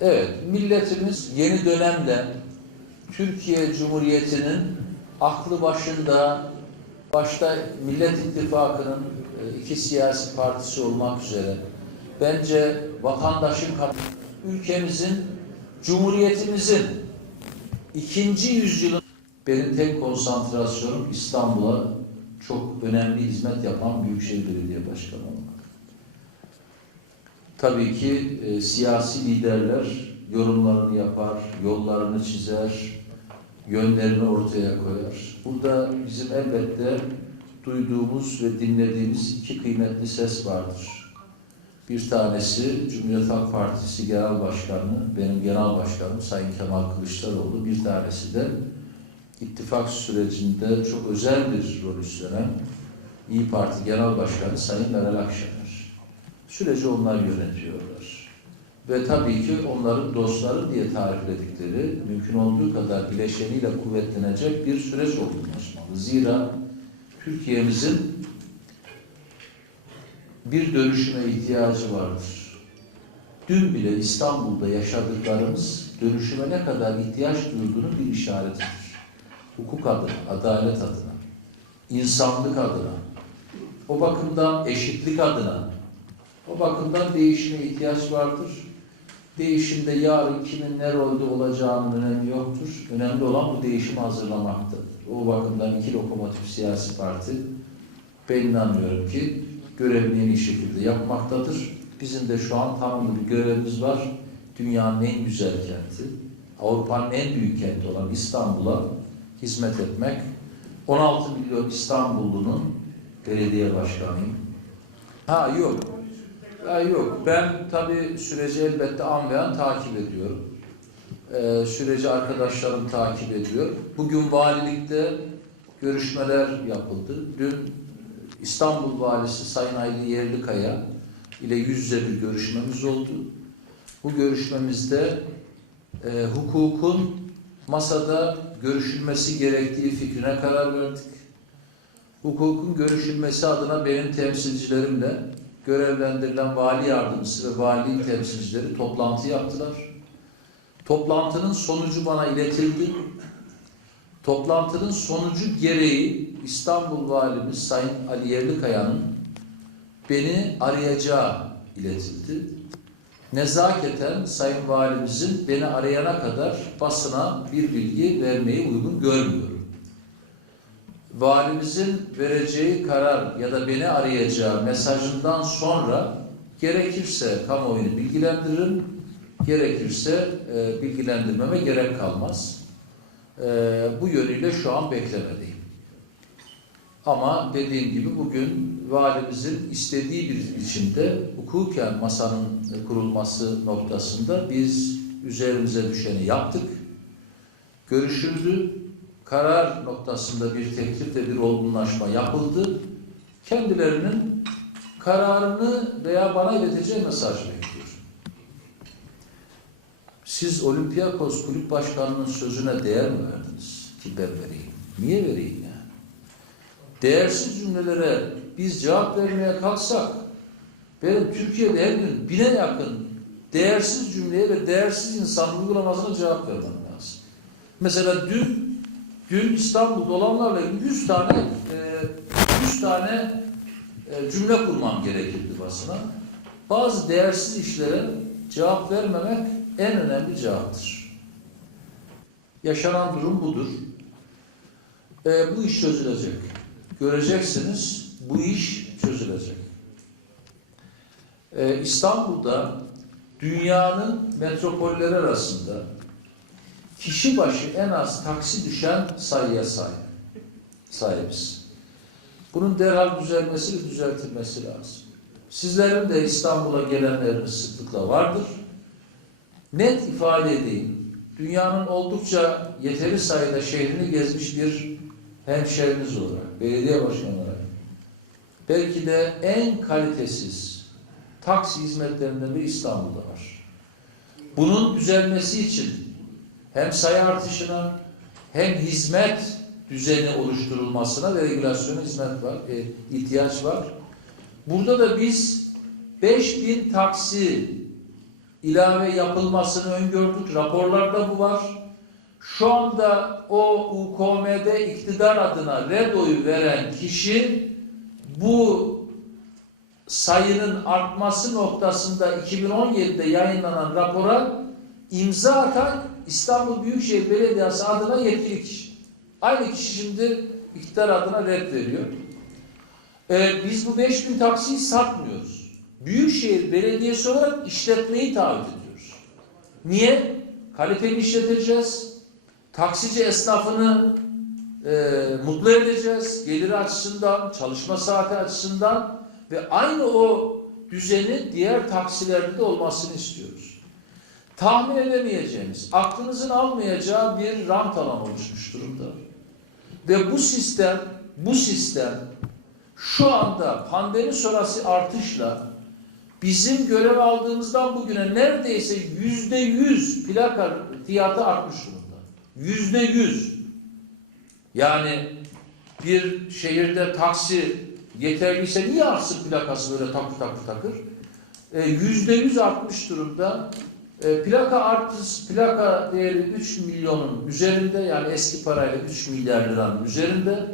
Evet, milletimiz yeni dönemde Türkiye Cumhuriyeti'nin aklı başında başta Millet İttifakı'nın e, iki siyasi partisi olmak üzere bence vatandaşın ülkemizin Cumhuriyetimizin ikinci yüzyılın benim tek konsantrasyonum İstanbul'a çok önemli hizmet yapan Büyükşehir Belediye Başkanı olmak. Tabii ki e, siyasi liderler yorumlarını yapar, yollarını çizer, yönlerini ortaya koyar. Burada bizim elbette duyduğumuz ve dinlediğimiz iki kıymetli ses vardır. Bir tanesi Cumhuriyet Halk Partisi Genel Başkanı, benim Genel Başkanım Sayın Kemal Kılıçdaroğlu. Bir tanesi de ittifak sürecinde çok özel bir rol üstlenen İyi Parti Genel Başkanı Sayın Meral Akşener. Süreci onlar yönetiyorlar. Ve tabii ki onların dostları diye tarifledikleri mümkün olduğu kadar bileşeniyle kuvvetlenecek bir süreç olgunlaşmalı. Zira Türkiye'mizin bir dönüşüme ihtiyacı vardır. Dün bile İstanbul'da yaşadıklarımız dönüşüme ne kadar ihtiyaç duyulduğunu bir işaretidir. Hukuk adına, adalet adına, insanlık adına, o bakımdan eşitlik adına, o bakımdan değişime ihtiyaç vardır. Değişimde yarın kimin ne rolde olacağının önemi yoktur. Önemli olan bu değişimi hazırlamaktır. O bakımdan iki lokomotif siyasi parti ben inanıyorum ki görevini en iyi şekilde yapmaktadır. Bizim de şu an tanımlı bir görevimiz var. Dünyanın en güzel kenti, Avrupa'nın en büyük kenti olan İstanbul'a hizmet etmek. 16 milyon İstanbullunun belediye başkanıyım. Ha yok. Ha, yok. Ben tabii süreci elbette an ve an takip ediyorum. Ee, süreci arkadaşlarım takip ediyor. Bugün valilikte görüşmeler yapıldı. Dün İstanbul Valisi Sayın Aydın Yerlikaya ile yüz yüze bir görüşmemiz oldu. Bu görüşmemizde e, hukukun masada görüşülmesi gerektiği fikrine karar verdik. Hukukun görüşülmesi adına benim temsilcilerimle görevlendirilen vali yardımcısı ve vali temsilcileri toplantı yaptılar. Toplantının sonucu bana iletildi. Toplantının sonucu gereği İstanbul Valimiz Sayın Ali Yerlikaya'nın beni arayacağı iletildi. Nezaketen Sayın Valimizin beni arayana kadar basına bir bilgi vermeyi uygun görmüyorum. Valimizin vereceği karar ya da beni arayacağı mesajından sonra gerekirse kamuoyunu bilgilendiririm, gerekirse e, bilgilendirmeme gerek kalmaz. E, bu yönüyle şu an beklemedeyim. Ama dediğim gibi bugün valimizin istediği bir biçimde hukuken masanın kurulması noktasında biz üzerimize düşeni yaptık. Görüşüldü. Karar noktasında bir teklif ve bir olgunlaşma yapıldı. Kendilerinin kararını veya bana ileteceği mesaj bekliyor. Siz Olympiakos Kulüp Başkanı'nın sözüne değer mi verdiniz? Ki ben vereyim. Niye vereyim yani? Değersiz cümlelere biz cevap vermeye kalksak benim Türkiye'de her gün bine yakın değersiz cümleye ve değersiz insan uygulamasına cevap vermem lazım. Mesela dün dün İstanbul'da olanlarla ilgili 100 tane e, 100 tane e, cümle kurmam gerekirdi basına. Bazı değersiz işlere cevap vermemek en önemli cevaptır. Yaşanan durum budur. E, bu iş çözülecek. Göreceksiniz bu iş çözülecek. E, İstanbul'da dünyanın metropolleri arasında kişi başı en az taksi düşen sayıya sahip. Sahibiz. Bunun derhal düzelmesi ve düzeltilmesi lazım. Sizlerin de İstanbul'a gelenleriniz sıklıkla vardır. Net ifade edeyim. Dünyanın oldukça yeteri sayıda şehrini gezmiş bir hemşeriniz olarak, belediye başkanı olarak belki de en kalitesiz taksi hizmetlerinden biri İstanbul'da var. Bunun düzelmesi için hem sayı artışına hem hizmet düzeni oluşturulmasına ve regülasyona hizmet var, e, ihtiyaç var. Burada da biz 5000 taksi ilave yapılmasını öngördük. Raporlarda bu var. Şu anda o UKM'de iktidar adına red oyu veren kişi bu sayının artması noktasında 2017'de yayınlanan rapora imza atan İstanbul Büyükşehir Belediyesi adına yetkili kişi. Aynı kişi şimdi iktidar adına red veriyor. Ee, biz bu 5000 taksiyi satmıyoruz. Büyükşehir Belediyesi olarak işletmeyi taahhüt ediyoruz. Niye? Kaliteli işleteceğiz. Taksici esnafını e, mutlu edeceğiz. Geliri açısından, çalışma saati açısından ve aynı o düzeni diğer taksilerde de olmasını istiyoruz. Tahmin edemeyeceğimiz, aklınızın almayacağı bir rant alan oluşmuş durumda. Ve bu sistem, bu sistem şu anda pandemi sonrası artışla bizim görev aldığımızdan bugüne neredeyse yüzde yüz plaka fiyatı artmış durumda. Yüzde yüz. Yani bir şehirde taksi yeterliyse niye artsın plakası böyle takır takır takır? E, Yüzde yüz artmış durumda. E, plaka artış, plaka değeri 3 milyonun üzerinde yani eski parayla 3 milyar liranın üzerinde.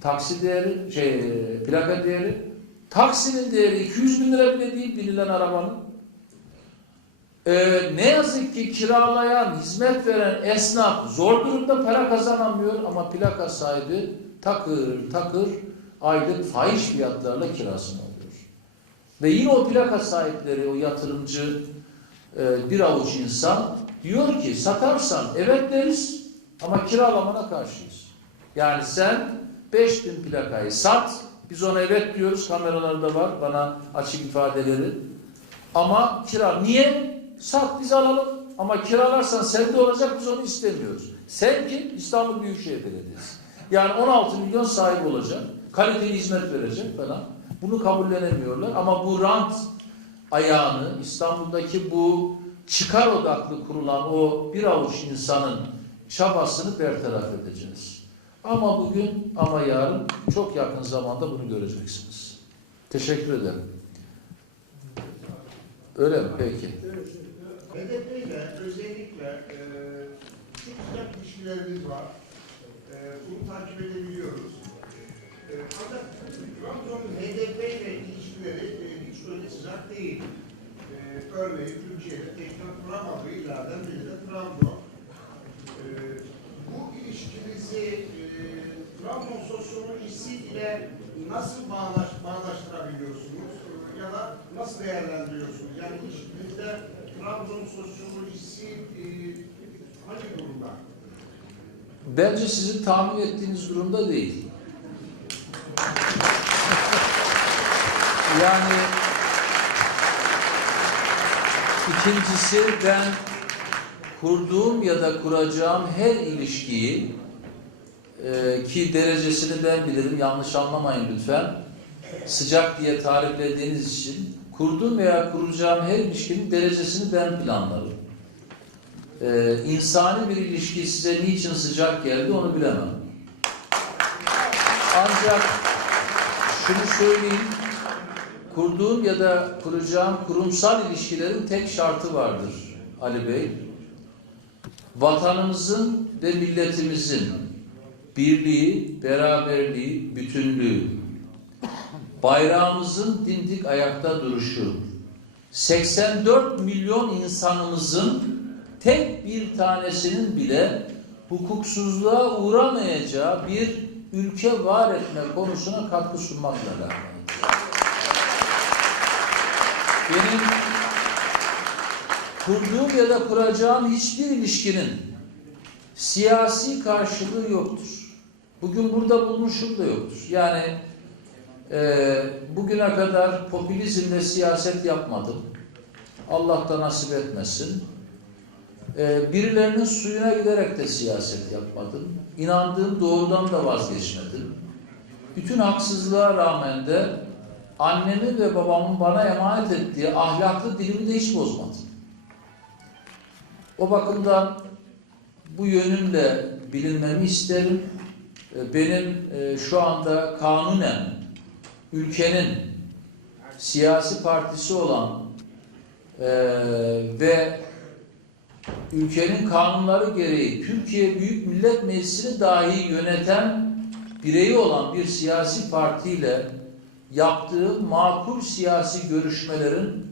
Taksi değeri, şey, e, plaka değeri. Taksinin değeri 200 bin lira bile değil binilen arabanın. Ee, ne yazık ki kiralayan, hizmet veren esnaf zor durumda para kazanamıyor ama plaka sahibi takır takır aylık fahiş fiyatlarla kirasını alıyor. Ve yine o plaka sahipleri, o yatırımcı e, bir avuç insan diyor ki satarsan evet deriz ama kiralamana karşıyız. Yani sen 5000 plakayı sat, biz ona evet diyoruz, kameralarda var bana açık ifadeleri. Ama kira niye? Sat biz alalım ama kiralarsan sende olacak biz onu istemiyoruz. Sen kim? İstanbul Büyükşehir Belediyesi. Yani 16 milyon sahibi olacak. Kaliteli hizmet verecek falan. Bunu kabullenemiyorlar ama bu rant ayağını İstanbul'daki bu çıkar odaklı kurulan o bir avuç insanın çabasını bertaraf edeceğiz. Ama bugün ama yarın çok yakın zamanda bunu göreceksiniz. Teşekkür ederim. Öyle mi? Peki. HDP ile özellikle e, çok güzel ilişkilerimiz var. E, bunu takip edebiliyoruz. E, fakat Trabzon'un HDP ile ilişkileri e, hiç öyle sıcak değil. E, örneğin Türkiye'de tekrar kuramadığı illerden biri de Trabzon. E, bu ilişkinizi e, Trabzon sosyolojisi ile nasıl bağlaş, bağdaştırabiliyorsunuz? E, Ya da nasıl değerlendiriyorsunuz? Yani ilişkinizde Trabzon sosyolojisi e, hangi durumda? Bence sizin tahmin ettiğiniz durumda değil. Yani ikincisi ben kurduğum ya da kuracağım her ilişkiyi e, ki derecesini ben bilirim yanlış anlamayın lütfen sıcak diye tariflediğiniz için kurduğum veya kuracağım her ilişkinin derecesini ben planlarım. Ee, insani bir ilişki size niçin sıcak geldi onu bilemem. Ancak şunu söyleyeyim, kurduğum ya da kuracağım kurumsal ilişkilerin tek şartı vardır Ali Bey. Vatanımızın ve milletimizin birliği, beraberliği, bütünlüğü, bayrağımızın dimdik ayakta duruşu, 84 milyon insanımızın tek bir tanesinin bile hukuksuzluğa uğramayacağı bir ülke var etme konusuna katkı sunmakla alakalıdır. Benim kurduğum ya da kuracağım hiçbir ilişkinin siyasi karşılığı yoktur. Bugün burada bulmuşum da yoktur. Yani e, bugüne kadar popülizmle siyaset yapmadım. Allah da nasip etmesin. Ee, birilerinin suyuna giderek de siyaset yapmadım. İnandığım doğrudan da vazgeçmedim. Bütün haksızlığa rağmen de annemin ve babamın bana emanet ettiği ahlaklı dilimi de hiç bozmadım. O bakımdan bu yönümle bilinmemi isterim. Ee, Benim e, şu anda kanunen ülkenin siyasi partisi olan Ee, ve ülkenin kanunları gereği Türkiye Büyük Millet Meclisi'ni dahi yöneten bireyi olan bir siyasi partiyle yaptığı makul siyasi görüşmelerin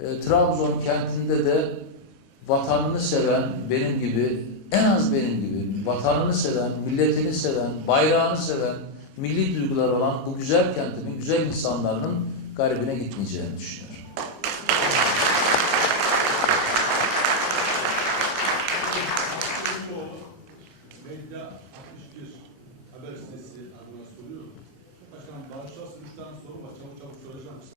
e, Trabzon kentinde de vatanını seven benim gibi en az benim gibi vatanını seven, milletini seven, bayrağını seven, milli duygular olan bu güzel kentimin güzel insanların garibine gitmeyeceğini düşünüyorum.